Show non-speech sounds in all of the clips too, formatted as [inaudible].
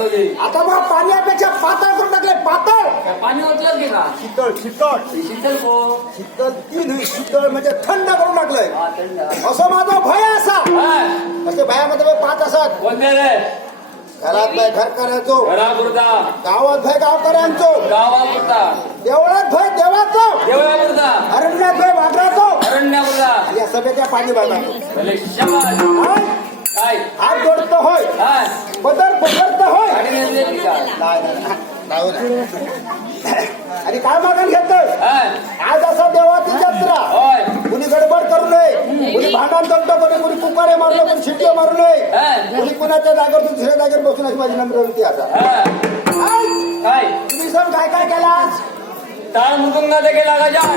होती आता मग पाण्यापेक्षा पातळ करून टाकले पातळ. काय पाणी ओतलं की का शीतळ. शीतळ शीतल को शीतळ म्हणजे थंड करून टाकलंय. हा थंड. असं माझा भय असा. हा, असे भयामध्ये पाच असत. कोणते रे घरात भय घर करायचो घरापुरता गावात भय गावकऱ्यांचो. गावापुरता देवळात भय देवाचो. देवळापुरता अरण्यात भय वाघराचो अरण्यापुरता आणि या सगळ्याच्या पाणी बांधाचो भले शाबास. काय हात जोडतो होय हा बदल पकडतो होय गाडी नेसली का नाही, नाही, नाही. नाही, [coughs] नाही. आणि काय मागण घेतोय? आज असं देवाची जत्रा. कुणी गडबड करू नये. कुणी भांडण तंट करू कुणी कुकारे मारू नये कुणी शिट्टे मारू नये. कुणी कुणाच्या जागेवर तू दुसऱ्या जागेवर बसून अशी माझी नम्र विनंती हा आज काय? तुम्ही सण काय काय केला टाळ मुकुंगाचा केला गजान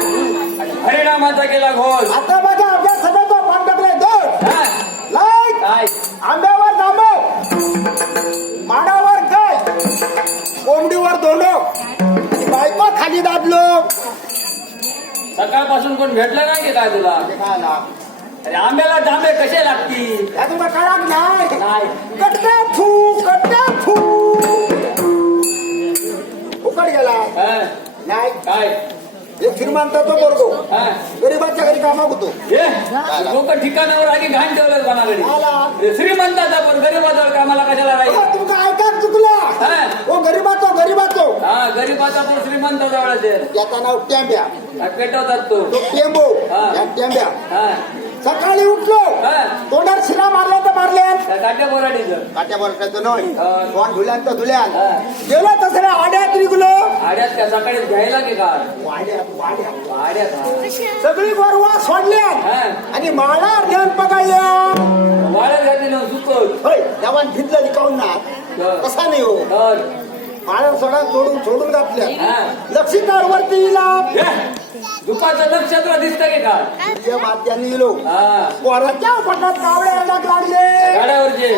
आणि हरिनामाचा केला घोष? आता बघा आमच्या सभेचा पान टाकलाय दोन. लाइट काय? खाली दाबलो सकाळपासून कोण भेटलं नाही की काय तुला? काय अरे आंब्याला जांभे कसे लागतील? या तुला कळाक नाही. कट्टा फू कट्टा फू. उकड गेला. हा, नाही. काय? एक वर्गो हा. गरीबाच्या घरी कामा होतो हे लोक ठिकाणावर आधी घाण ठेवलं कोणाकडे? श्रीमंताचा पण गरीबाचा कामाला कशाला राहील? तुमका ऐका चुकला. हा गरीबाचो गरीबाचो. हा गरीबाचा पण श्रीमंत जवळ याचा नाव टेंब्या. पेटवतात तो. तो टेंबो. हा. या टेंब्या. हा. सकाळी उठलो. हा. तोंडात शिरा मारल्या तर मारल्या त्या काट्या बोराडीचं. काट्या बरकायचं नाही हा. तोंड धुल्यान तर धुल्यान. हा. गेलो तसं आड्यात निघलो. आड्यात त्या सकाळी घ्यायला की का वाड्यात वाड्यात. आड्यात हा. सगळी गोरवा सोडल्या हा. आणि माळा ज्ञान पकडल्या वाळत घातली ना सुकत होय जवान भिजलं निकावून ना? कसा नाही हो? माळा सोडा सोडून सोडून घातल्या. लक्षितार वरती इला. दुपारचं नक्षत्र दिसतं की का सूर्य मात्याने इलो. हा. पोराच्या पटात कावळे अडक लागले. गाड्यावरचे.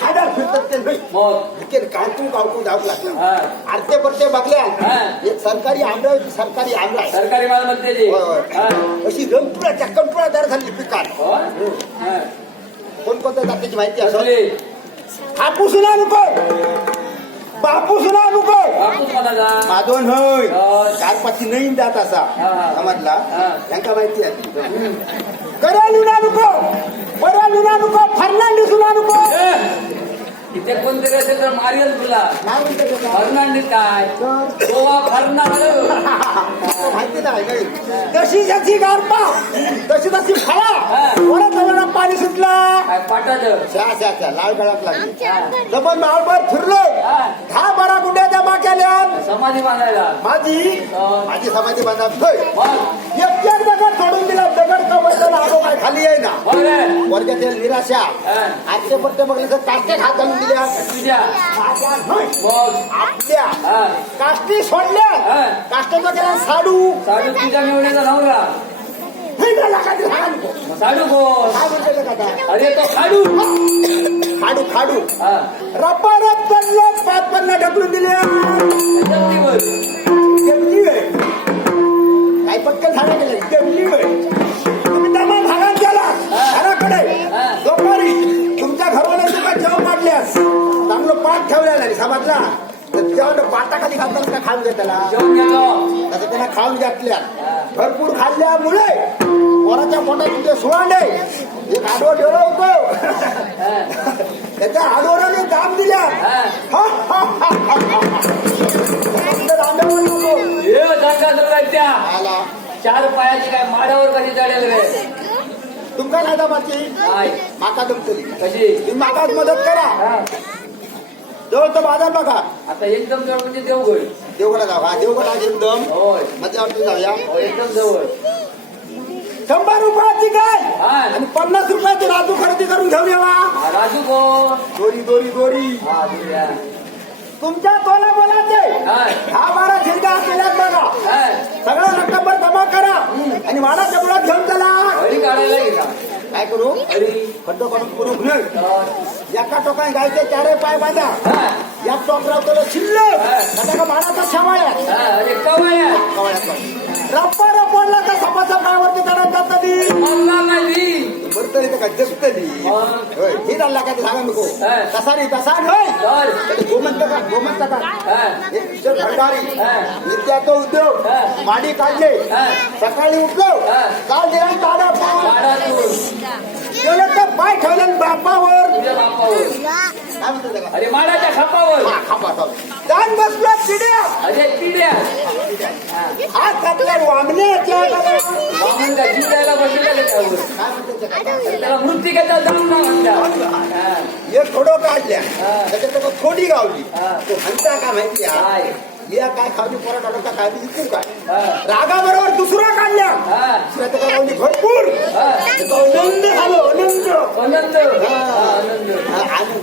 हाडार फिरतात ते नाही मग? इतके काळतू कावतू धावू लागला? हा. आरते पडते बघल्या. हा. एक सरकारी आहे, सरकारी आहे. सरकारी मालमत्तेची. होय, होय. हा. अशी रंगपुराच्या झाली पिकात हो? हा. कोणकोणत्या जातीची माहिती असं असली. हापूस ना नको. बापूस ना नको? माधवन होय. होय. चार पाचशे नईन जात असा हा, हा. समजला? हा. त्यांका माहिती आहे करा लुना नको. बरा लुना नको. फर्नांडिस लुना नको. इथे कोणतरी असेल तर मारेल तुला? फर्नांडिस काय? गोवा फर्नांड. माहिती नाही नाही. जशी जशी गारपा तशी तशी फळा. परत नव्याला पाणी सुटला. काय पाटाचं? शा शा शा लाल गळात लागली. जबर माळभर फिरलो. हा. दहा बारा गुंड्या जमा केल्या समाधी बांधायला. माझी. माझी समाधी बांधा दगड सोडून दिला दगड कमरला आलो काय खाली आहे ना रे वर्गातील निराशा हा. आजचे पट्टे बघले तर काष्टे खात घालून दिल्या माझ्या नाही, आपल्या हा काष्टी सोडल्या हा. काष्टाचा केला साडू साडू तुझ्या निवडीचा नवरा हे साडू कोण काय म्हणते ते काका? अरे तो खाडू खाडू खाडू हा रप्पा रप चाललो पाच पन्ना ढकलून दिल्या पटकन झाडा गेले जमली तुम्ही दमा भागात गेला घराकडे. दुपारी तुमच्या घरवाल्या तुला जेवण वाटल्यास चांगलं पाठ ठेवलेला समजला. तर जेवण पाटाखाली घालताना का खाऊन गेलो. तसं त्यांना खाऊन घातल्या भरपूर खाल्ल्यामुळे पोराच्या पोटात तुझे सुवांडे एक आडवं ठेवलं होतं. हा. त्याच्या आडवराने दाम दिल्या. हा. चार पायाची काय माडावर कशी चढेल रे? तुमका नाही दाबाची नाही माका दमतली कशी? तुम्ही माकाच मदत करा. हा. जवळ तो बाजार बघा. आता एकदम जवळ म्हणजे देवगड. देवगडा जाऊ. हा देवगडा एकदम. होय. मजा वाटून जाऊया. हो, एकदम जवळ. शंभर रुपयाची काय? हा. आणि पन्नास रुपयाची राजू खरेदी करून घेऊन यावा. राजू कोण? दोरी दोरी दोरी हा. तुमच्या तोला बोलाचे हा बारा झिरगा असलेल्यात बघा. सगळा रक्कमभर जमा करा आणि मला तेवढा घेऊन चला. हरी काढायला गेला काय करू? खड्ड करून करू हा. एका टोकाने गायचे चारे पाय बांधा. हा. या टोक रावतो शिल्लक. आता का मानाचा शावाळ्या हा, कवाळ्यात रप्पा रप्पडला का सपाचा पायावरती चढत जात नाही म्हणणार नाही ती. बरं तरी का जगतली मग. होय ही राहिला का ते सांगा नको. तसा नाही तसा. ते गोमंत का गोमंत का हा. किशोर भंडारी. नित्याचा उद्योग. माडी काढले. सकाळी उठलो. काल दिला ताडा. गेलं तर पाय ठेवले बापावर काय? अरे माडाच्या खापावर खांबा. जाऊन बसलो चिड्या अरे पिढ्या हात घातला वामण्याच्या जिंकायला बसलेला त्याला? मृत्यू त्याला हे एक थोडं काढल्या त्याच्यात थोडी गावली तो हंता का माहिती आहे या काय खावली पोरा टाकता काय बी काय रागाबरोबर दुसरा काढल्या दुसऱ्या गावली भरपूर आनंद झालो आनंद आनंद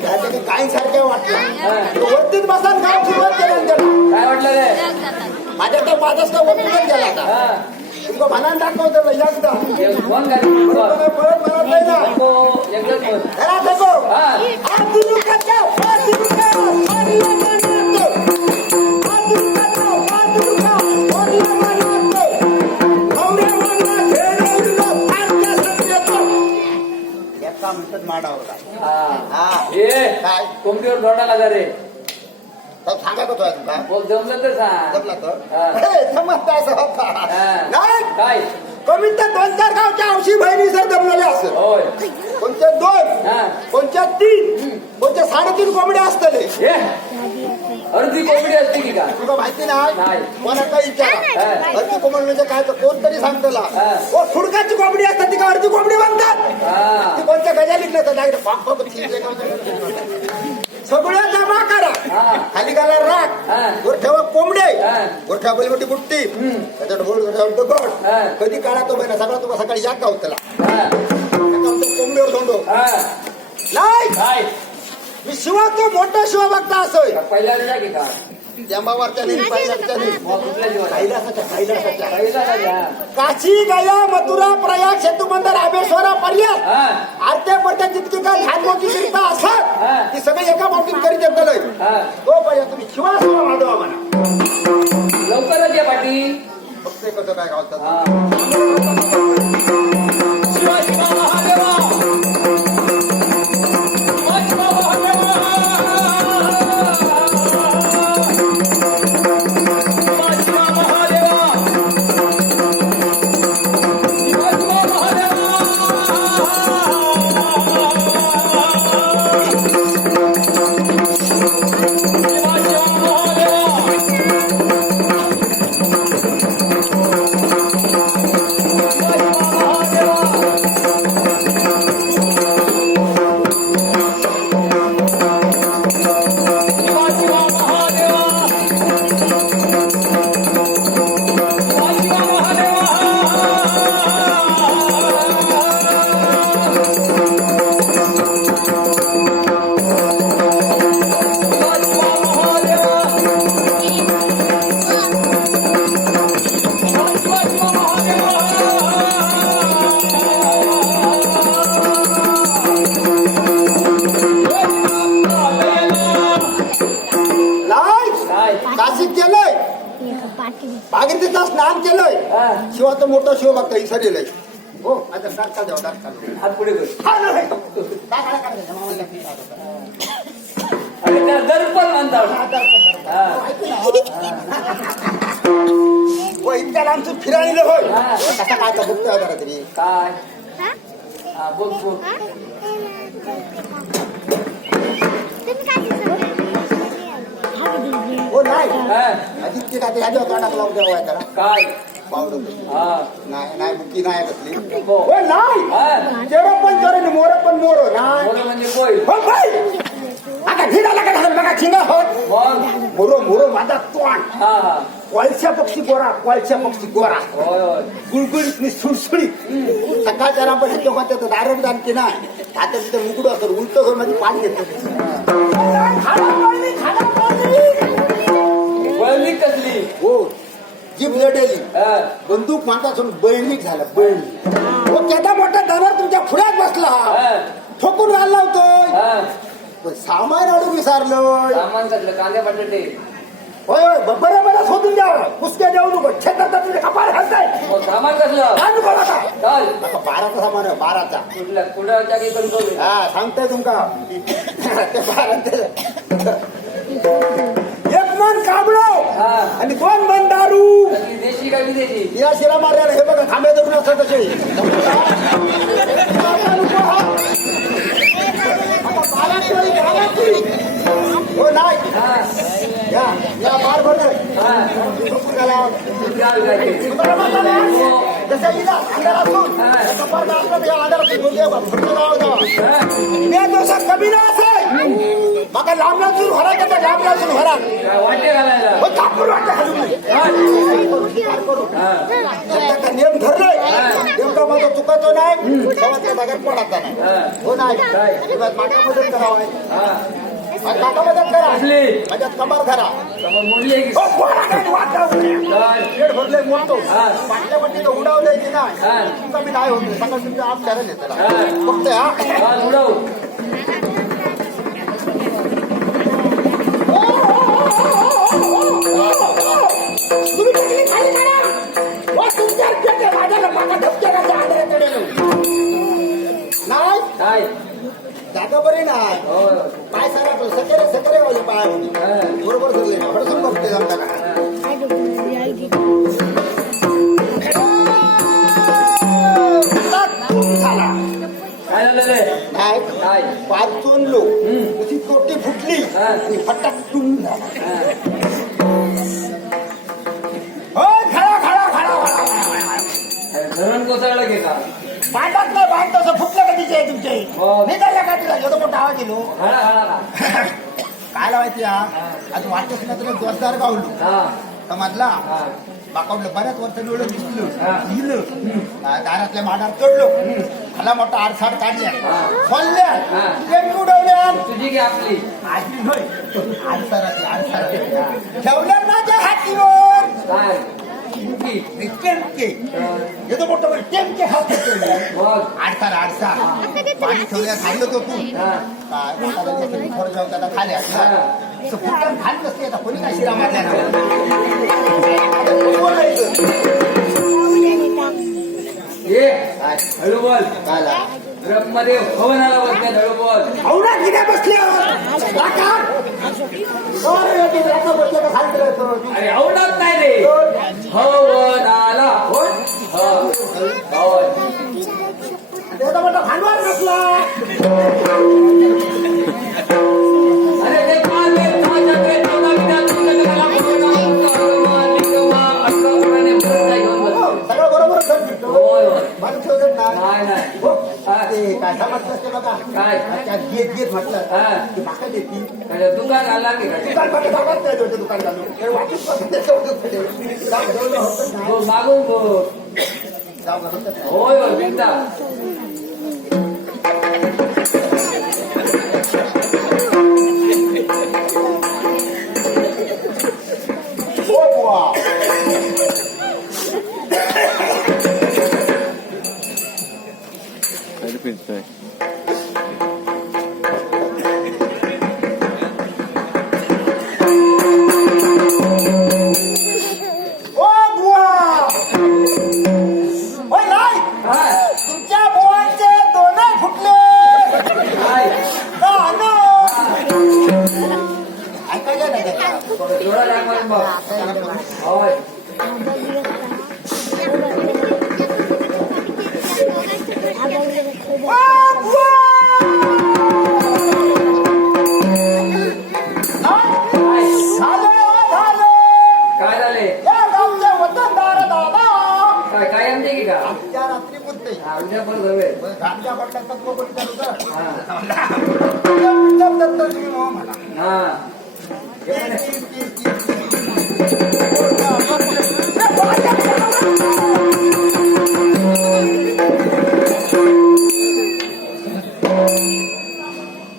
आनंद काय सारख्या वाटलं वरतीच बसा सुरुवात काय वाटलं रे माझ्या तो पाचच का वरतीच गेला आता. तुमका भानान दाखवतो एकदा घाल. परत परत म्हणत नाही ना नको, एकच फोन. घरा फेको हा. हात दुरुकाचा, हात दुरुका, ओढला मनात. हात दुरुकाचा, हात दुरुका, ओढला मनात. नवऱ्या मनात हेरवलं, फाटल्या सत्याचं. एका मिनिटात माडा होता हा. हा हे काय? कोंबडीवर लोटा लागा रे तो सांगत होता तुला बोल जमलं तर सांग जमला तर हा. हे, समजता असं होता हा. नाही काय कमीत तर दोन चार गावच्या औषधी बहिणी जर जमलेले असत होय कोणत्या दोन हा. कोणत्या तीन कोणत्या साडेतीन कोंबड्या असतले हे अर्धी कोंबडी असते की का तुला माहिती नाही नाही. कोणाला विचारा हा. अर्धी कोंबडी म्हणजे काय तर कोणतरी सांगतला हा. ओ खुडकाची कोंबडी असतात ती का अर्धी कोंबडी म्हणतात हा ती कोणत्या गजालीत नसतात डायरेक्ट पाप पाप चिंचे सगळं जमा करा. खाली गाला राख हा. गोरठ्यावर कोंबडे. गोरठ्या मोठी बुट्टी त्याच्यात गोड गोड दगड. कधी काढा तो महिना सगळा तुम्हाला सकाळी या गावतला हा. कोंबडीवर धोंडो. नाही मी शिवा तो मोठा शिवा बघता असोय पहिल्यांदा काशी गया मथुरा प्रयाग सेतुबंध रामेश्वरा पर्यंत. हा. आरत्या पडत्या जितकी काय लहान मोठी हा. असतात ती सगळी एका बाबतीत करीत येतलंय. हा. तो पर्यंत तुम्ही शिवा शिवा माधवा म्हणा. लवकरच या पाटी फक्त कसं काय गावतात केलंय शिवा तो मोठा शिव बघता इसरलेलाय हो आता द्यावा हात पुढे कर. हा दर्पण हा. इतक्या आमचं फिरायला होय. हा. कसा काय आता बघतोय जरा तरी. काय? हा? बोल बोल हो? नाही. हा. आदित्य काय ते ह्याच्या तोंडात लावून द्यावा त्याला काय? नाही नाही बुकी नाही कसली नको. हो नाही? हा. पण जोरे मोर पण मोर. नाही. बोल म्हणजे कोय हो बाई. आता घिडा लागा झालं बघा चिंगा होत मग? मोरो मोरो माझा तोंड. हा हा. कोळशा पक्षी गोरा कोळशा पक्षी गोरा. गुळगुळीत नि सुळसुळीत. सकाळच्या राम पण तेव्हा त्याचं दारण दान की नाही आता तिथं मुकडं असं उलट करून मध्ये पाणी घेतलं. वळली कसली? हो. जीभ लढली हा. बंदूक माणसासून बळणीक झालं बळणी हो केदा मोठा धनवर तुमच्या पुढ्यात बसला. हा. ठोकून घालला हा. पण सामान अडून विसारलं सामान कसलं? कांदे बटाटे होय होय ब- बरोबरच होतून द्या. पुसक्या देऊ नको. छेतात तुझे कपाळ हसताय मग सामान कसलं? आता. चाल. बाराचा सामान आहे बाराचा. कुठल्या जागी कंट्रोल हा सांगतोय तुमका. ते बाराचे. एक मन काबळो हा आणि दोन मन दारू कसली देशी का विदेशी या शिरा मारल्याला हे बघा थांबे धरून असं कसे हो नाही हा या या बार भरतोय हा चाल काय ते. जसं इला अंधारात असून, कपाळ दाबलं तर या अंधारात घेऊन ये बा, फुटलं जावं जावं. हा? मी दोषा कमी ना असेल मग लांब लांबून भरा का लांब वाटे घालायला हो थापून. हा त्याचा नियम धरलाय. नेमका माझा चुकातो नाही तेव्हा त्या जागेत पडायचा नाही. हा हो नाही मागा मदत करावं हा. मागा मदत करा. माझ्यात कमार धरा. समोर मुरली की? हो, पोरा काय वाट लावू नये. चाल पेट भरलंय मोठं हा. वाटल्या वाटीनं उडावलंय की नाही? हा. तुमचा मी नाही होत. सकाळ तुमच्या आत करा नेते हा. फक्त हा उडव. नाही काय जागा बरी नाही. हो. पाय सगळं सकेरे सकेरे वाले पाय. होते. बरोबर धरले. ना हडसून बघते जमता का? पाय चोनलो. त्याची तोटी फुटली. हा. आणि फटाक टून झाला. हो. एवढं मोठा आवाज येलो हळा हळा काय लावायची हा? आज वाटत ना तुला जोरदार गावलो. हा. समजला हा. बाकावलं बऱ्याच वर्ष डोळं दिसलो. हा. लिहिलं दारातल्या माडावर चढलो. मला मोठा आडसाड काढल्या हा. खोलल्या हा. टेम्पू उडवल्या तुझी की आपली. आजी होय आडसाराची आडसाराची ठेवल्या माझ्या हातीवर. काय? टेमके येतो मोठं बरं टेमके हात आडसार पाणी ठेवल्या खाल्लं तो तू काय थोडं जाऊन त्याला खाल्या नसते आता कोणी काय शिरा मारल्या ये हॅलो बोल काय ब्रह्मदेव बोलते हळू बोल औना किती बसल्या राखा अरे बसल्या आवडत नाही रे. हा. मोठा भांडवल बसला. काय समजलं असते बघा काय? त्यात घेत घेत म्हटलं हा. की भाका देती काय दुकान आला की काय दुकान नाही दुकान घालून तर वाटूच. जाऊ होतं. हो, मागून बोल जाऊ होतं ना. होय होय बिंदा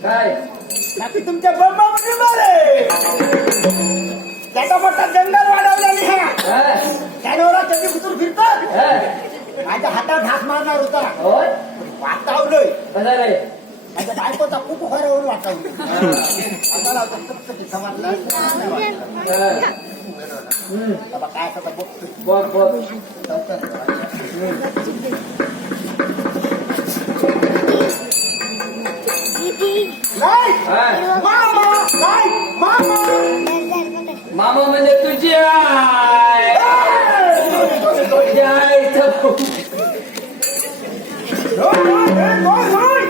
काय? बाकी तुमच्या बंबामध्ये मारे. त्याचा मोठा जंगल वाढवलेली कधी कुठून फिरतात? माझ्या हातात हात मारणार होता. रे माझ्या बायकोचा खूप खरं वाटवलं चकचकीत समजलं हा. बाबा काय असं बघतो बघ बघ नाही हा. मामा नाही मामा मामा म्हणजे तुझी आई तुझी आई तर- होय, होय, होय, होय,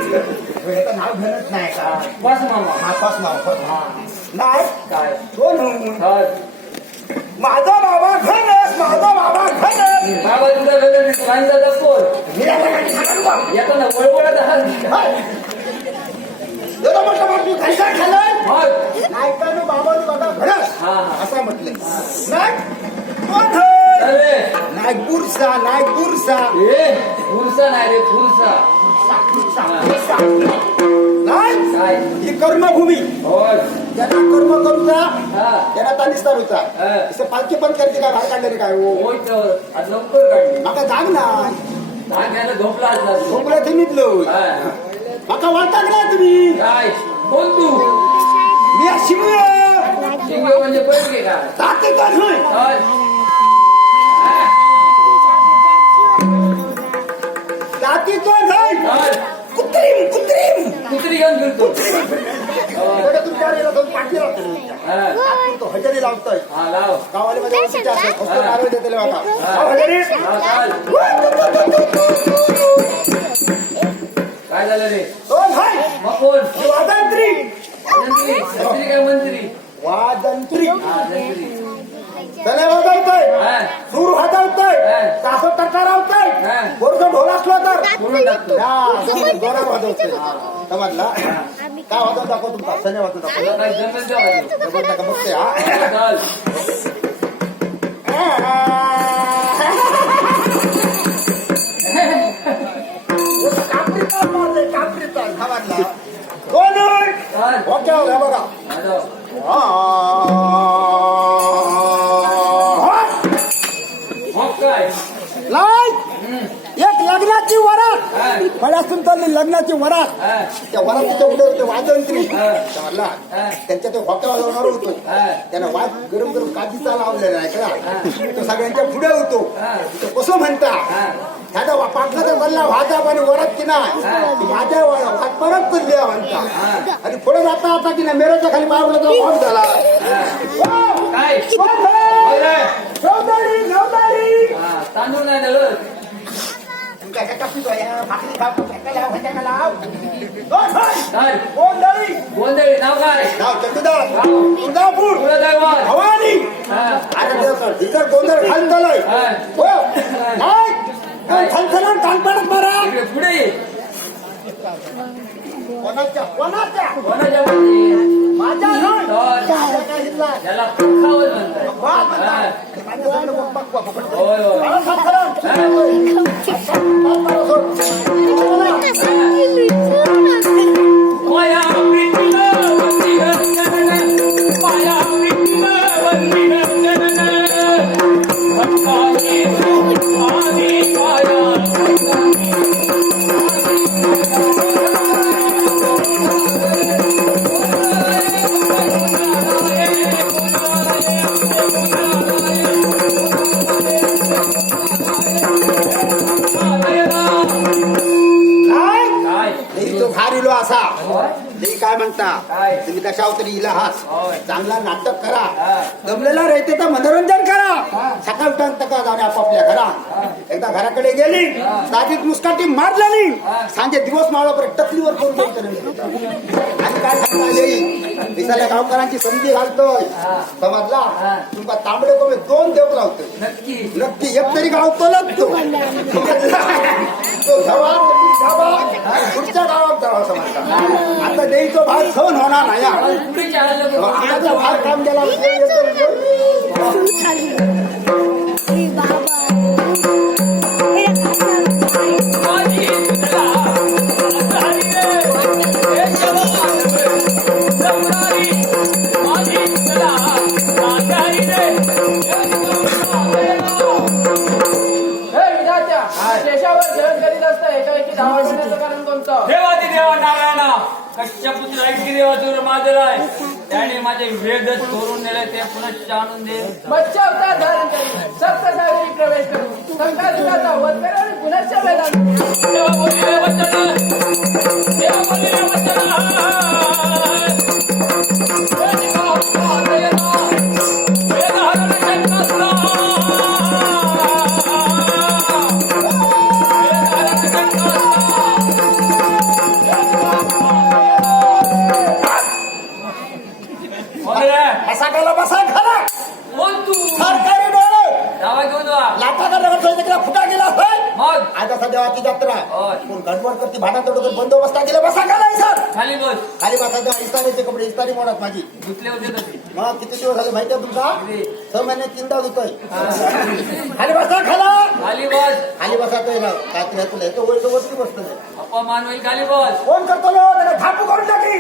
नाही. काय. माझा बाबा घनस माझा बाबा बाबा तुझा वेगळं सांगितलं तर कोण? मी आता काही सांगू बा. येतो ना वळवळत आहात. हाय. एवढं मोठं बाबू घरचा खाल्लं? मग नाही का नो बाबा नो बाबा घनस हा हा. असं म्हटलं. नाही. कोण? है? अरे नाही बुरसा नाही बुरसा. ए फुरसा नाही रे फुरसा बुरसा, बुरसा, बुरसा. नाही. काय? ही कर्मभूमी. होय. ज्यांना कर्म करूचा त्यांना तानीच करूचा हा. असं पालखी पण करते काय बाहेर काढले काय हो? होय तर आज लवकर काढली. माका जाग ना. घ्यायला झोपला तू. झोपला ते निघलो. माका वाटता ना तुम्ही? काय? कोण तू? मी शिंगे म्हणजे पैसे का? जाते का होय. जाती तो नाही. कुत्रीम कुत्रीम. कुत्री घेऊन फिरतो. आलेला दोन पाठी लावतो हा. तो हजेरी लावतोय. हा लाव. गावाले मध्ये हा. हा. काय झालं रे? दोन हाय वादंत्री. मंत्री काय मंत्री? वादंत्री. हा हा. सूर हा. कासो हा. बोरचा ढोल असला तर. समजला? काय वाजवत दाखव तुमचा सने वाजवत दाखव तुला काय मला तुमचं लग्नाची वरात त्या वरातीच्या पुढे होते वाजंत्री. त्यांच्या ते होका वाजवणार होतो. त्यानं वाज गरम गरम काजीचा लावलेला आहे का तो सगळ्यांच्या पुढे होतो. तो कसं म्हणता? हा. ह्याचा पाटला तर बनला वाजा आणि वरात की नाही? ती माझ्या वाज परत पडली म्हणता. आणि पुढे जाता आता की नाही मेरोच्या खाली मारलं तर वाद झाला. तांदूळ नाही गोंधळी. नाव काय नाव चंदुदास, गाव. तुळजापूर, तुला दैवत भवानी इतर गोंधळ खाली कोण छनछनाट कानपाडात मारा इकडे पुढे ये कोणाच्या कोणाच्या कोणाच्या माझ्या? त्याला पखावत म्हणतात. होय होय. हा. काय? तुम्ही कशावर तरी इला हास होय. चांगला नाटक करा. जमलेला राहते तर मनोरंजन करा. सकाळ तका जाणे आपापल्या घरात. एकदा घराकडे गेली. दादीत मुस्काटी मारलेली. सांजे दिवस मावळापर्यंत टकलीवर करून आणि काय सांगता येईल दिसाल्या गावकरांची संधी घालतोय. समजला. तुमका तांबडे कोंबडे दोन देव लावतोय. नक्की. नक्की एक तरी गाव तो [laughs] [laughs] तो धावा धावा पुढच्या गावात जावा समजता आता देईचो भाग सहन होणार नाही. आता भाग काम गेला तुमचा किती? सहा महिने तीनदा धुतोय खाली [laughs] बसा खाला. खाली बस खाली बसा तो ना काहीतरी तुला येतो वरती बसतो. अपमान होईल खाली बस कोण करतो लो त्याला थापू करून टाकी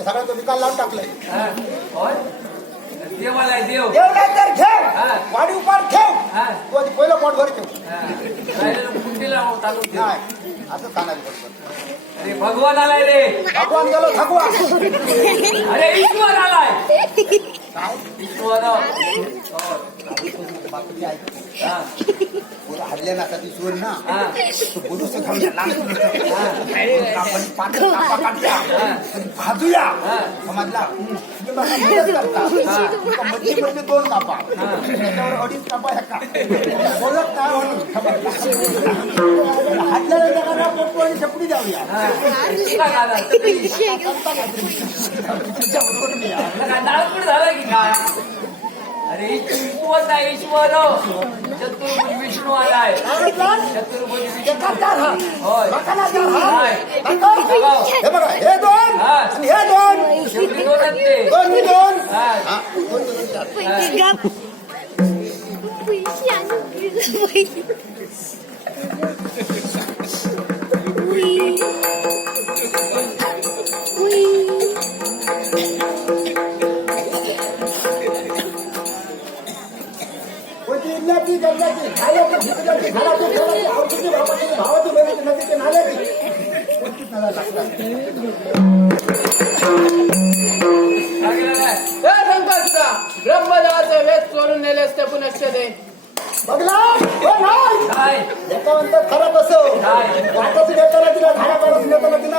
ठेवले सगळ्यांचं निकाल लावून टाकलंय. हा. देवाला आहे देव. देव काय तर ठेव. हा. वाडी उपार ठेव. हा. तू आधी पहिलं पोट भर ठेव. हा. राहिलेलं कुंडीला असं सांगायला बसतो. अरे भगवान आलाय रे. भगवान गेलो थकवा. अरे ईश्वर आलाय. ईश्वर. हो. बाकी ऐक हा. पोरं हरले ना ना. तू तर खाऊया लहान आपण पाणी कापा काढल्या कधी भाजूया. हा. समजला? तुम्ही मला मदत करता तुका मधली मधली दोन कापा त्याच्यावर अडीच कापा ह्या का बोलत नाही म्हणून समजला हातल्या जगाला पोटू आणि छपडी जाऊया हा. तुला काय झालं? तुमच्या बरोबर मी आहे. तुला काय नाळकुट झालं की काय अरे ईश्वर नाही ईश्वर हो. चतुर्भुज विष्णू आलाय काय म्हटलं? चतुर्भुज विष्णू एकाच चार हा. होय बघा चार हा. नाही. बघा. हे बघा हे दोन हा. आणि हे दोन शेवटी दोन आहेत ते दोन मी दोन हा. हा, दोन भावाची, भावाची, बहिणीची, नदीची, नाल्याची. कोणतीच नद्या लागतात. वेद चोरून नेले असते पुनश्च दे बघला हो नाही काय एका म्हणतात खरंच असो काय? वाटाची नेताना दिला झाडा पाडून नेताना दिला